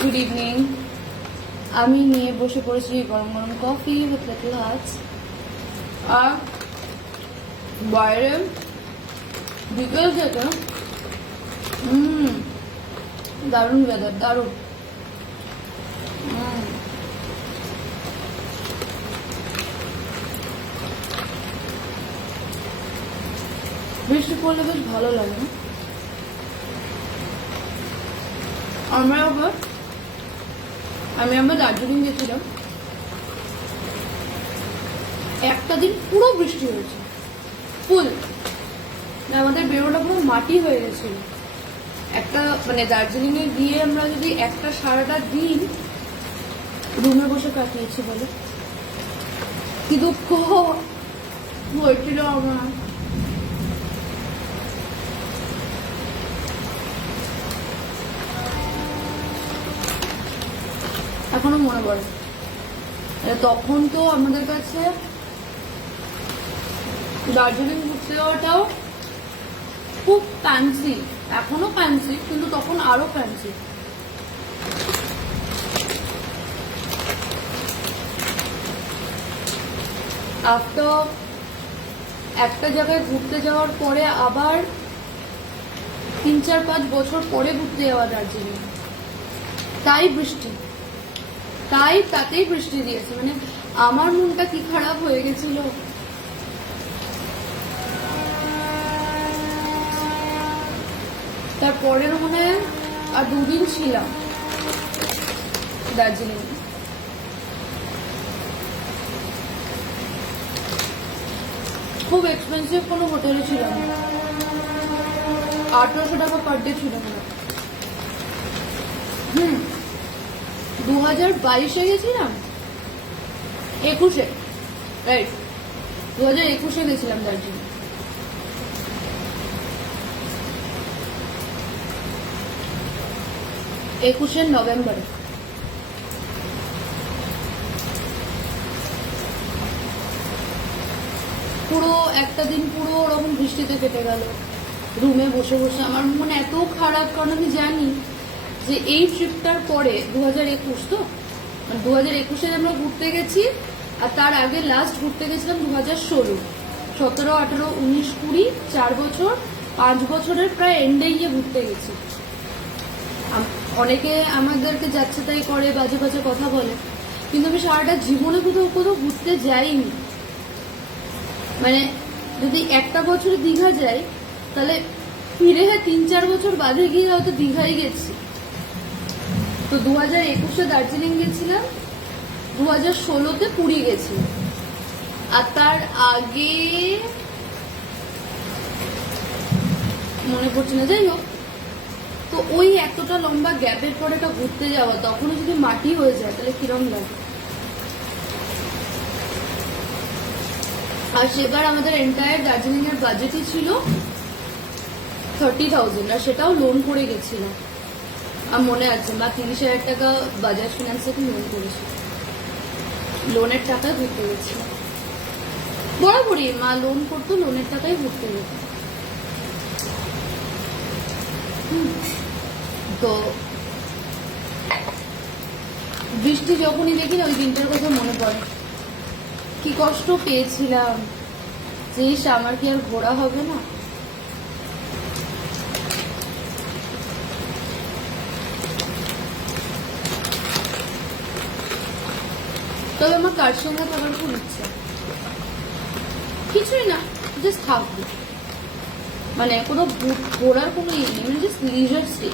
Good evening. আমি নিয়ে বসে পড়েছি গরম গরম কফি উইথ লিটল হার্টস। আর বাইরে বিকেল থেকে দারুণ ওয়েদার, দারুণ। বৃষ্টি পড়লে বেশ ভালো লাগে না? আমি আবার দার্জিলিং গেছিলাম, একটা দিন পুরো বৃষ্টি হয়েছে, ফুল। আমাদের বেরোটা পুরো মাটি হয়ে গেছিল। একটা মানে দার্জিলিং এ গিয়ে আমরা যদি একটা সারাটা দিন রুমে বসে কাটিয়েছি বলে কি দুঃখ হয়েছিল আমার। এখনো মনে পড়ে, তখন তো আমাদের কাছে দার্জিলিং ঘুরতে যাওয়াটাও খুব ফ্যান্সি, এখনো ফ্যান্সি, কিন্তু তখন আরো ফ্যান্সি। আফটার একটা জায়গায় ঘুরতে যাওয়ার পরে আবার 3-4-5 বছর পরে ঘুরতে যাওয়া দার্জিলিং, তাই বৃষ্টি, তাতেই বৃষ্টি দিয়েছে। মানে আমার মনটা কি খারাপ হয়ে গেছিল। তারপরের মনে আর 2 দিন ছিলাম দার্জিলিং। খুব এক্সপেন্সিভ কোনো হোটেলে ছিলাম, 1800 টাকা পার ডে ছিল। 2022-এ গেছিলাম, 21-এ, রাইট, 2021-এ গেছিলাম দার্জিলিং। নভেম্বরে। পুরো একটা দিন পুরো ওরকম বৃষ্টিতে কেটে গেল, রুমে বসে বসে। আমার মন এত খারাপ, কারণ আমি জানি যে এই ট্রিপটার পরে 2021, তো 2021-এ আমরা ঘুরতে গেছি, আর তার আগে লাস্ট ঘুরতে গেছিলাম 2016, 17, 18, 19, 20, 4 বছর, 5 বছরের প্রায় এন্ডে গিয়ে ঘুরতে গেছি। অনেকে আমাদেরকে যাচ্ছে তাই করে, বাজে বাজে কথা বলে, কিন্তু আমি সারাটা জীবনে কোথাও ঘুরতে যাইনি। মানে যদি একটা বছরে দীঘা যাই, তাহলে ফিরে 3-4 বছর বাদে গিয়ে হয়তো দীঘাই গেছি। তো 2021-এ দার্জিলিং গেছিলাম, 2016-তে পুরী গেছি, আর তার আগে মনে পড়ছে না। যাই হোক, তো ওই এতটা লম্বা গ্যাপের পরে একটা ঘুরতে যাওয়া, তখনও যদি মাটি হয়ে যায় তাহলে কিরম লাগে। আর সেবার আমাদের এন্টায়ার দার্জিলিং এর বাজেটই ছিল 30,000, আর সেটাও লোন করে গেছিলাম। আর মনে আছে, মা 30,000 টাকা বাজাজ ফিনান্স থেকে লোন করেছিল, লোনের টাকা ঘুরতে গেছিলাম। বরাবরই মা লোন করতো, লোনের টাকাই ঘুরতে যেত। তো বৃষ্টি যখনই দেখি না, ওই দিনটার কথা মনে পড়ে, কি কষ্ট পেয়েছিলাম। যে আমার কি আর ঘোরা হবে না। তবে আমার কার সঙ্গে থাকার খুব ইচ্ছা, কিছুই না, জাস্ট থাকবো। মানে কোনো ঘোরার কোনো ইয়ে নেই, মানে জাস্ট লিজার স্টে।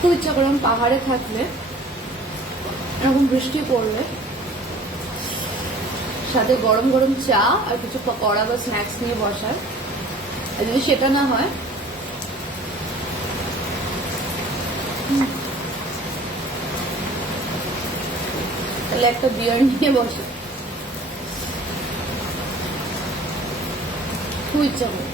খুব ইচ্ছা করলাম পাহাড়ে থাকলে, এরকম বৃষ্টি পড়লে, সাথে গরম গরম চা আর কিছু পকোড়া বা স্ন্যাক্স নিয়ে বসার। আর যদি সেটা না হয়, তাহলে একটা বিয়ার নিয়ে বসে। খুব ইচ্ছা করে।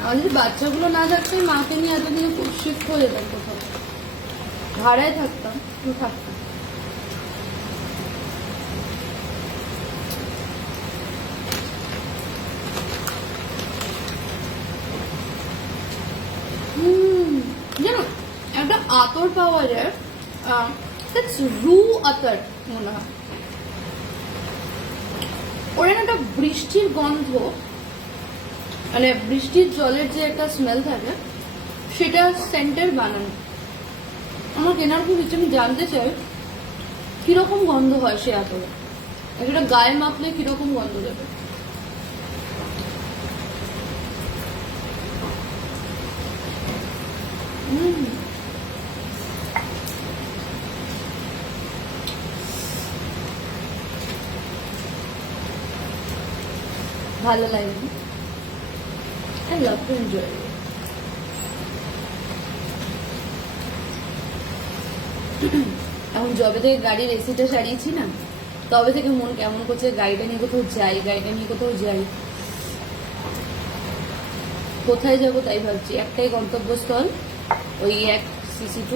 আমার যদি বাচ্চাগুলো না থাকতো আমি মাকে নিয়ে এতদিনে শিফট হয়ে যেতাম কোথাও, ভাড়ায় থাকতাম, তো থাকতাম। জানো একটা আতর পাওয়া যায়, রু আতর মনে হয়, ওরা একটা বৃষ্টির গন্ধ, মানে বৃষ্টির জলের যে একটা স্মেল থাকে সেটা সেন্টের বানানো। আমার কেনার খুব ইচ্ছে, আমি জানতে চাই কিরকম গন্ধ হয় সে আতরে, সেটা গায়ে মাখলে কিরকম গন্ধ দেবে। ভালো লাগে, I love to enjoy it. এখন যবে থেকে গাড়ির এসিটা সারিয়েছি না, তবে থেকে মন কেমন করছে, গাড়িটা নিয়ে কোথাও যাই, গাড়িটা নিয়ে কোথাও যাই। কোথায় যাবো তাই ভাবছি, একটাই গন্তব্যস্থল, ওই 1 CC2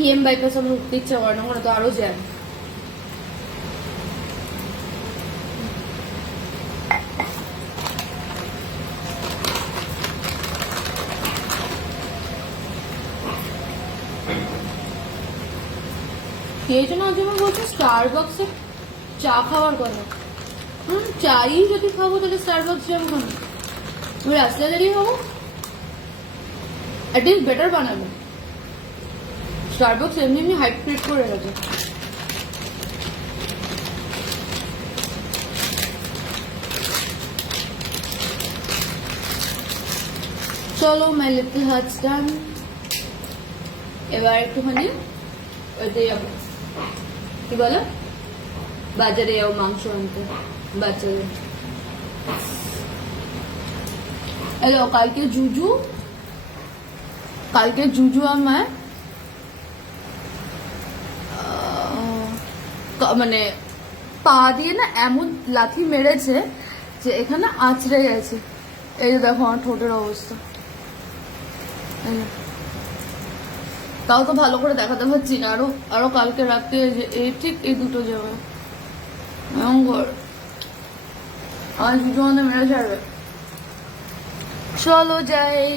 EM বাইপাস। আমার উঠতে ইচ্ছা করে না, ওখানে তো আরো জ্যাম। সেই জন্য আজ আমার বলছে স্টারবাক্সে চা খাওয়ার কথা। চাই যদি খাবো তাহলে স্টারবাক্স যাবো কেন? আমি রাস্তায় দাঁড়িয়ে খাবো, অ্যাটলিস্ট বেটার বানাবে। স্টারবাক্স এমনি এমনি হাইপ ক্রিয়েট করে গেছে। চলো মাই লিটল হার্টস ডান। এবার একটুখানি ওইতে যাবো, কি বলো, বাজারে যাও মাংস আনতে, বাচ্চাদের। হ্যালো, কালকে জুজু আমার মানে পা দিয়ে না এমন লাথি মেরেছে যে এখানে আঁচড়ে গেছে। এই যে দেখো আমার ঠোঁটের অবস্থা, তাও তো ভালো করে দেখাতে পারছি না। আরো কালকে রাত্রে এই ঠিক এই দুটো যাবে ভয়ঙ্কর, আমার জুজু আমাদের মেরে ছাড়বে। চলো যাই।